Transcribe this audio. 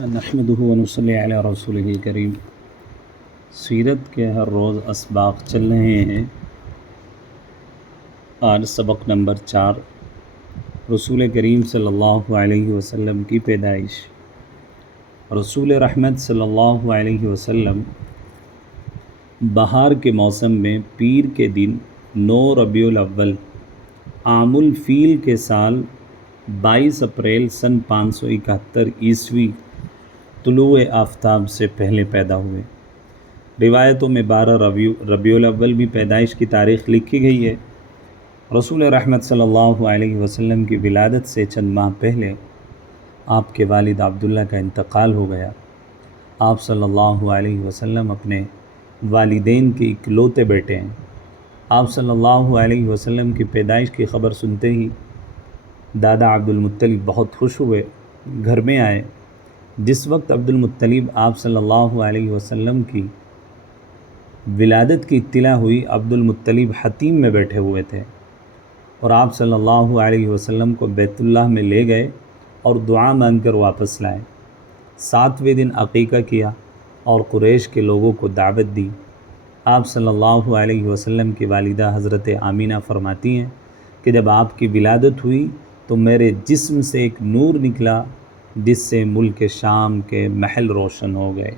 نحمده ونصلی علی رسولہ الکریم۔ سیرت کے ہر روز اسباق چل رہے ہیں۔ آج سبق نمبر 4، رسول کریم صلی اللہ علیہ وسلم کی پیدائش۔ رسول رحمت صلی اللہ علیہ وسلم بہار کے موسم میں پیر کے دن 9 ربیع الاول عام الفیل کے سال 22 اپریل سن 571 عیسوی طلوع آفتاب سے پہلے پیدا ہوئے۔ روایتوں میں 12 ربیع الاول بھی پیدائش کی تاریخ لکھی گئی ہے۔ رسول رحمت صلی اللہ علیہ وسلم کی ولادت سے چند ماہ پہلے آپ کے والد عبداللہ کا انتقال ہو گیا۔ آپ صلی اللہ علیہ وسلم اپنے والدین کے اکلوتے بیٹے ہیں۔ آپ صلی اللہ علیہ وسلم کی پیدائش کی خبر سنتے ہی دادا عبد المطلب بہت خوش ہوئے، گھر میں آئے۔ جس وقت عبد المطلب آپ صلی اللہ علیہ وسلم کی ولادت کی اطلاع ہوئی، عبد المطلب حتیم میں بیٹھے ہوئے تھے اور آپ صلی اللہ علیہ وسلم کو بیت اللہ میں لے گئے اور دعا مانگ کر واپس لائے۔ 7ویں دن عقیقہ کیا اور قریش کے لوگوں کو دعوت دی۔ آپ صلی اللہ علیہ وسلم کی والدہ حضرت آمینہ فرماتی ہیں کہ جب آپ کی ولادت ہوئی تو میرے جسم سے ایک نور نکلا جس سے ملک شام کے محل روشن ہو گئے۔